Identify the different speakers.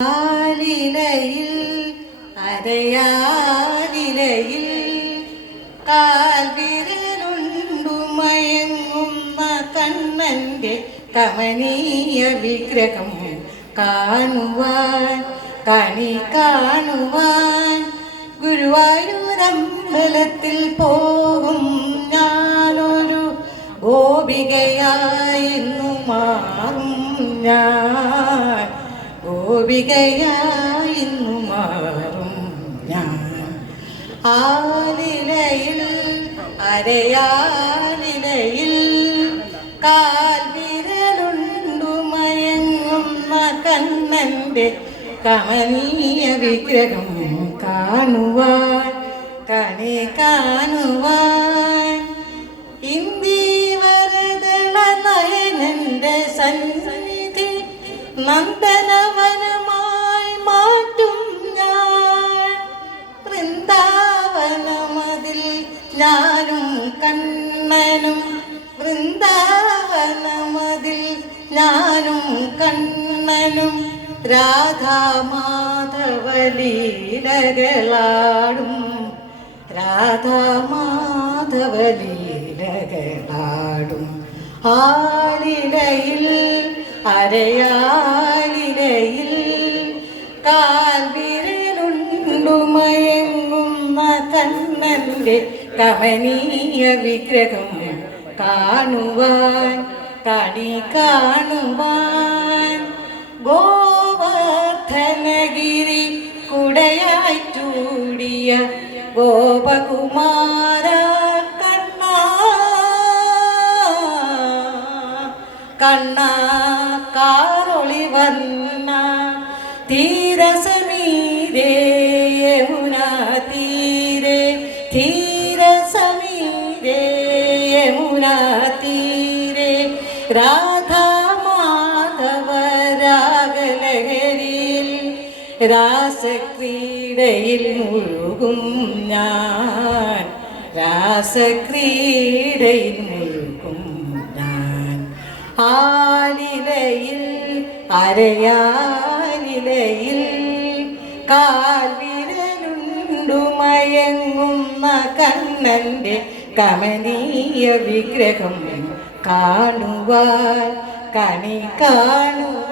Speaker 1: കാലിലയിൽ അരയാലിലയിൽ കാൽവിരലുണ്ടു മയങ്ങുന്ന കണ്ണന്റെ കമനീയ വിഗ്രഹം കാണുവാൻ കണി കാണുവാൻ ഗുരുവായൂരമ്പലത്തിൽ പോകും ഞാനൊരു ഗോപികയായിരുന്നു മാറും ഞാൻ. ഗോപികയായിരുന്നു മാറും ഞാൻ. ആലിലയിൽ അരയാലിലയിൽ കാൽവിരലുണ്ടു മയങ്ങുന്ന കണ്ണന്റെ കമനീയ വിഗ്രഹം കാണുവാൻ കണി കാണുവാൻ നന്ദനവനമായി മാറ്റും ഞാൻ. വൃന്ദാവനമതിൽ ഞാനും കണ്ണനും. വൃന്ദാവനമതിൽ ഞാനും കണ്ണനും. രാധാമാധവലീലകളാടും. രാധാമാധവലീലകളാടും. ആലിലയിൽ അരയാലിലയിൽ കാൽവിരലുണ്ടു മയങ്ങുന്ന കണ്ണന്റെ കമനീയ വിഗ്രഹം കാണുവാൻ കണി കാണുവാൻ. ഗോവർദ്ധനഗിരി കുടയായി ചൂടിയ ഗോപകുമാര കണ്ണ കണ്ണ. രാസക്രീഡയിൽ മുഴുകും ഞാൻ. രാസക്രീഡയിൽ മുഴുകും ഞാൻ. ആലിലയിൽ അരയാലിലയിൽ കാൽവിരലുണ്ടു മയങ്ങുന്ന കണ്ണന്റെ കമനീയ വിഗ്രഹം കാണുവാൻ കണി കാണുവാൻ